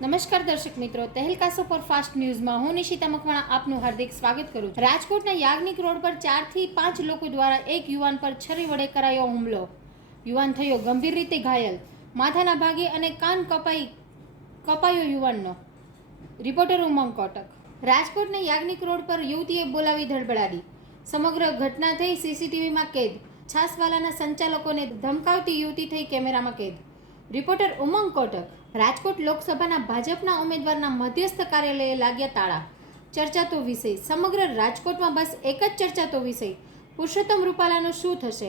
નમસ્કાર દર્શક મિત્રો તહેલકા સુપર ફાસ્ટ ન્યૂઝમાં હું નિશિતા મકવાણા આપનું હાર્દિક સ્વાગત કરું છું. રાજકોટના યાજ્ઞિક રોડ પર ચારથી પાંચ લોકો દ્વારા એક યુવાન પર છરી વડે કરાયો હુમલો. યુવાન થયો ગંભીર રીતે ઘાયલ. માથાના ભાગે અને કાન કપાઈ, કપાયો યુવાનનો. રિપોર્ટર ઉમંગ કોટક. રાજકોટના યાજ્ઞિક રોડ પર યુવતીએ બોલાવી ધડબડાડી. સમગ્ર ઘટના થઈ સીસીટીવીમાં કેદ. છાસવાલાના સંચાલકોને ધમકાવતી યુવતી થઈ કેમેરામાં કેદ. રિપોર્ટર ઉમંગ કોટક, રાજકોટ લોકસભાના ભાજપના ઉમેદવારના મધ્યસ્થ કાર્યાલયે લાગ્યા તાળા. ચર્ચાતો વિષય, સમગ્ર રાજકોટમાં બસ એક જ ચર્ચાતો વિષય, પુરુષોત્તમ રૂપાલાનું શું થશે?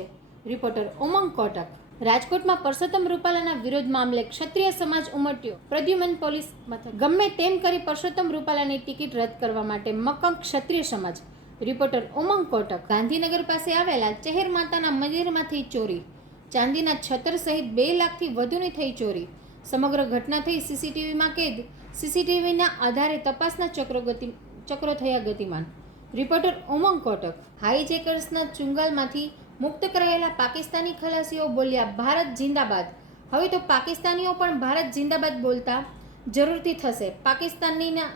રિપોર્ટર ઉમંગ કોટક, રાજકોટમાં પરસોત્તમ રૂપાલાના વિરોધ મામલે ક્ષત્રિય સમાજ ઉમટ્યો. પ્રદ્યુમન પોલીસ મથક, ગમે તેમ કરી પરસોત્તમ રૂપાલાની ટિકિટ રદ કરવા માટે મકંક ક્ષત્રિય સમાજ. રિપોર્ટર ઉમંગ કોટક, ગાંધીનગર પાસે આવેલા ચહેર માતાના મંદિરમાંથી ચોરી. ચાંદીના છત્ર સહિત બે લાખથી વધુની થઈ ચોરી. સમગ્ર ઘટના થઈ સીસીટીવીમાં કેદ. સીસીટીવીના આધારે તપાસના ચક્રો ગતિ, ચક્રો થયા ગતિમાન. રિપોર્ટર ઉમંગ કોટક હાઈજેકર્સના ચુંગાલમાંથી મુક્ત કરાયેલા પાકિસ્તાની ખલાસીઓ બોલ્યા, ભારત જિંદાબાદ. હવે તો પાકિસ્તાનીઓ પણ ભારત જિંદાબાદ બોલતા જરૂરથી થશે. પાકિસ્તાનીના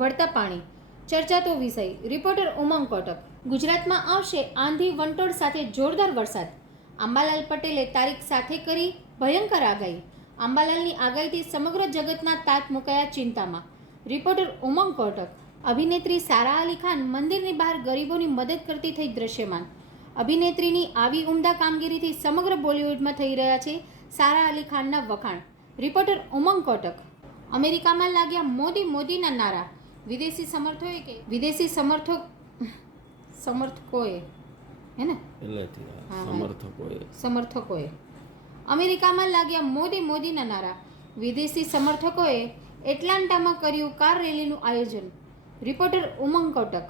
વળતા પાણી. ચર્ચાતો વિષય. રિપોર્ટર ઉમંગ કોટક, ગુજરાતમાં આવશે આંધી વંટોળ સાથે જોરદાર વરસાદ. અંબાલાલ પટેલે તારીખ સાથે કરી ભયંકર આગાહી. અંબાલાલની આગાહીથી સમગ્ર જગતના તાત મુકાયા ચિંતામાં. રિપોર્ટર ઉમંગ કોટક. અભિનેત્રી સારા અલી ખાન મંદિરની બહાર ગરીબોની મદદ કરતી થઈ દ્રશ્યમાન. અભિનેત્રીની આવી ઉમદા કામગીરીથી સમગ્ર બોલિવૂડમાં થઈ રહ્યા છે સારા અલી ખાનના વખાણ. રિપોર્ટર ઉમંગ કોટક. અમેરિકામાં લાગ્યા મોદી મોદીના નારા. વિદેશી સમર્થકોએ કે વિદેશી સમર્થક સમર્થકોએ હે ને. સમર્થકોએ. સમર્થકોએ. અમેરિકામાં લાગ્યા મોદી મોદીના નારા. વિદેશી સમર્થકોએ એટલાન્ટામાં કર્યું કાર રેલીનું આયોજન. રિપોર્ટર ઉમંગ કોટક.